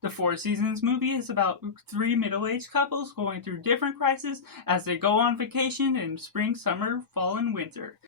The Four Seasons movie is about three middle-aged couples going through different crises as they go on vacation in spring, summer, fall, and winter.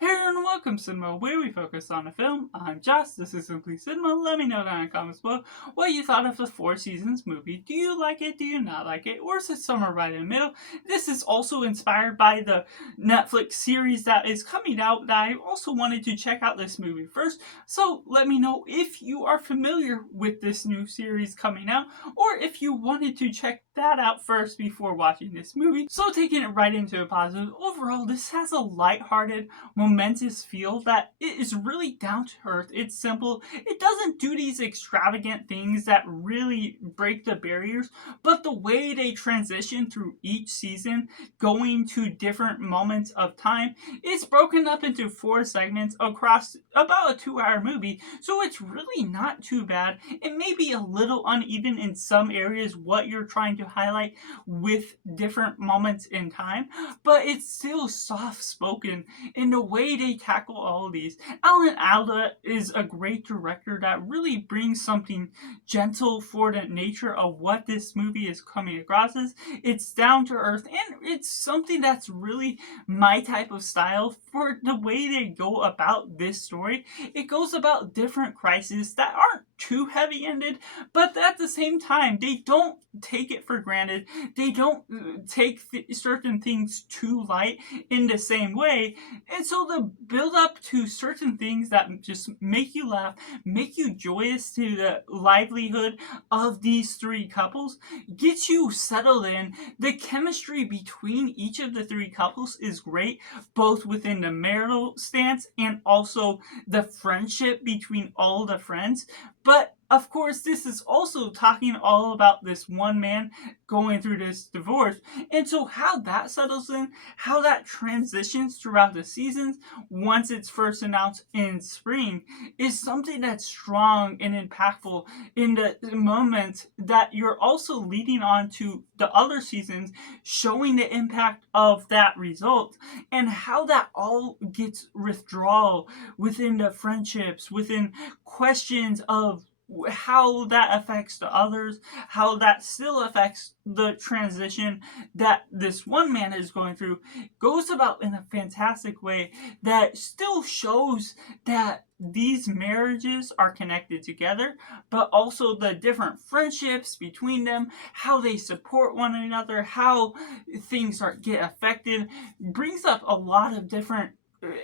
Hey everyone, welcome to Cinema, where we focus on a film. I'm Josh, this is Simply Cinema. Let me know down in the comments below what you thought of the Four Seasons movie. Do you like it? Do you not like it? Or is it somewhere right in the middle? This is also inspired by the Netflix series that is coming out that I also wanted to check out this movie first. So let me know if you are familiar with this new series coming out, or if you wanted to check that out first before watching this movie. So taking it right into a positive, overall this has a lighthearted, momentous feel that it is really down to earth. It's simple. It doesn't do these extravagant things that really break the barriers, but the way they transition through each season, going to different moments of time, it's broken up into 4 segments across about a 2-hour movie, so it's really not too bad. It may be a little uneven in some areas what you're trying to highlight with different moments in time, but it's still soft spoken in the way they tackle all of these. Alan Alda is a great director that really brings something gentle for the nature of what this movie is coming across as. It's down to earth, and it's something that's really my type of style for the way they go about this story. It goes about different crises that aren't too heavy-ended, but at the same time, they don't take it for granted. They don't take certain things too light in the same way. And so the build up to certain things that just make you laugh, make you joyous to the livelihood of these 3 couples, gets you settled in. The chemistry between each of the 3 couples is great, both within the marital stance and also the friendship between all the friends. But of course, this is also talking all about this one man going through this divorce. And so how that settles in, how that transitions throughout the seasons once it's first announced in spring, is something that's strong and impactful in the moment that you're also leading on to the other seasons, showing the impact of that result and how that all gets withdrawal within the friendships, within questions of how that affects the others, how that still affects the transition that this one man is going through, goes about in a fantastic way that still shows that these marriages are connected together, but also the different friendships between them, how they support one another, how things get affected, brings up a lot of different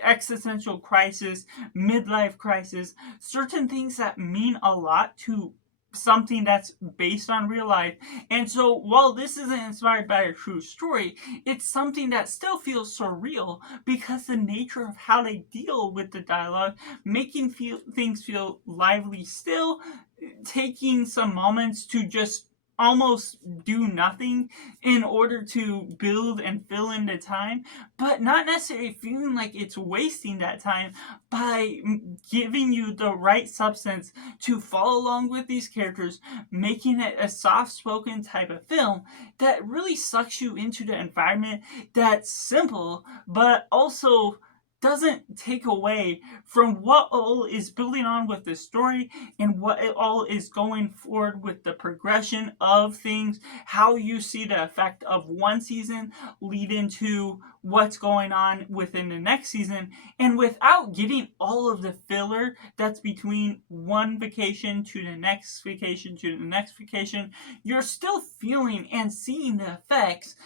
existential crisis, midlife crisis, certain things that mean a lot to something that's based on real life. And so while this isn't inspired by a true story, it's something that still feels surreal because the nature of how they deal with the dialogue, making things feel lively still, taking some moments to just almost do nothing in order to build and fill in the time, but not necessarily feeling like it's wasting that time by giving you the right substance to follow along with these characters, making it a soft-spoken type of film that really sucks you into the environment that's simple, but also doesn't take away from what all is building on with the story and what it all is going forward with the progression of things, how you see the effect of one season lead into what's going on within the next season, and without getting all of the filler that's between one vacation to the next vacation to the next vacation, you're still feeling and seeing the effects,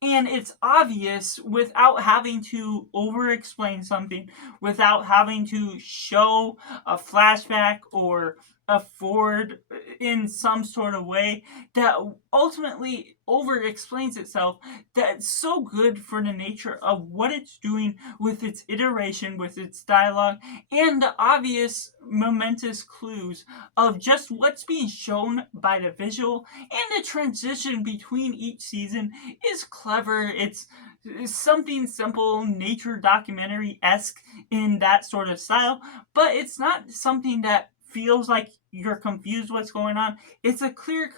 and it's obvious without having to over explain something, without having to show a flashback or a forward in some sort of way that ultimately over explains itself. That's so good for the nature of what it's doing with its iteration, with its dialogue, and the obvious momentous clues of just what's being shown by the visual, and the transition between each season is clever. It's something simple, nature documentary-esque in that sort of style, but it's not something that feels like you're confused what's going on. It's a clear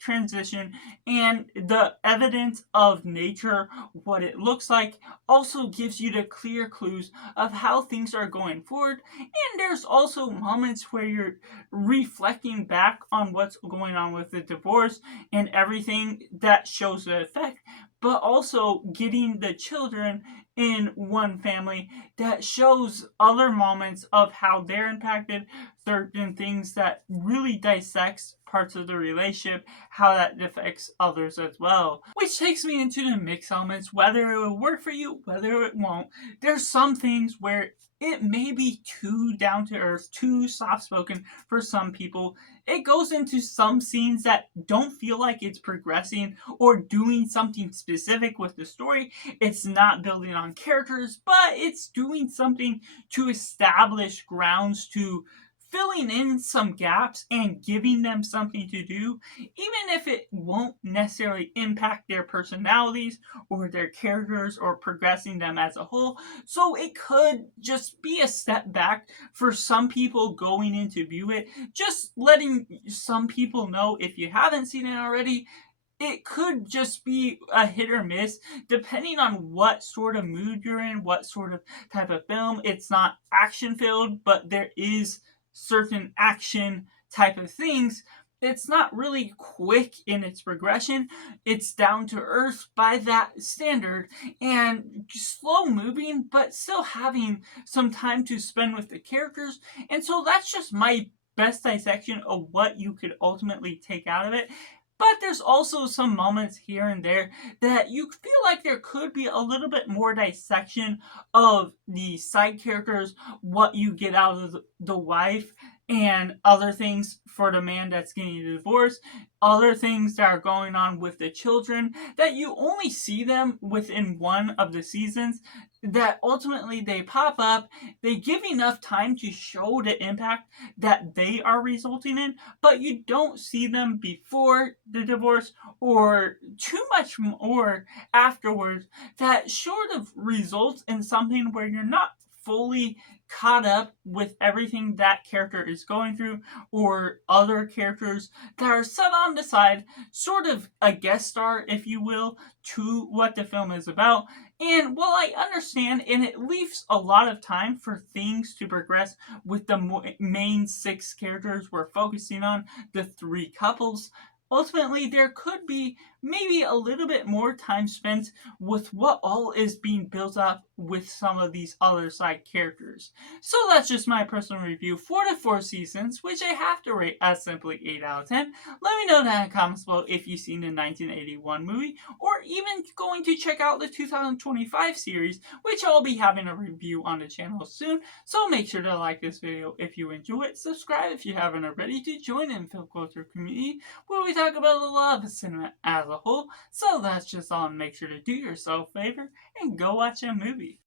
transition, and the evidence of nature, what it looks like, also gives you the clear clues of how things are going forward. And there's also moments where you're reflecting back on what's going on with the divorce and everything that shows the effect, but also getting the children in one family that shows other moments of how they're impacted, certain things that really dissects parts of the relationship, how that affects others as well. Which takes me into the mix elements, whether it will work for you, whether it won't. There's some things where it may be too down to earth, too soft spoken for some people. It goes into some scenes that don't feel like it's progressing or doing something specific with the story. It's not building on characters, but it's doing something to establish grounds, to filling in some gaps and giving them something to do, even if it won't necessarily impact their personalities or their characters or progressing them as a whole. So it could just be a step back for some people going in to view it. Just letting some people know, if you haven't seen it already, it could just be a hit or miss depending on what sort of mood you're in, what sort of type of film. It's not action filled, but there is certain action type of things. It's not really quick in its progression. It's down to earth by that standard and slow moving, but still having some time to spend with the characters. And so that's just my best dissection of what you could ultimately take out of it. But there's also some moments here and there that you feel like there could be a little bit more dissection of the side characters, what you get out of the wife, and other things for the man that's getting a divorce, other things that are going on with the children, that you only see them within one of the seasons, that ultimately they pop up, they give enough time to show the impact that they are resulting in, but you don't see them before the divorce or too much more afterwards, that sort of results in something where you're not fully caught up with everything that character is going through, or other characters that are set on the side, sort of a guest star, if you will, to what the film is about. And while I understand, and it leaves a lot of time for things to progress with the main six characters we're focusing on, the three couples, ultimately there could be maybe a little bit more time spent with what all is being built up with some of these other side characters. So that's just my personal review for the 4 seasons, which I have to rate as simply 8 out of 10. Let me know down in the comments below if you've seen the 1981 movie, or even going to check out the 2025 series, which I'll be having a review on the channel soon. So make sure to like this video if you enjoy it, subscribe if you haven't already to join in the film culture community, where we talk about the love of cinema as a whole. So that's just all. Make sure to do yourself a favor and go watch a movie.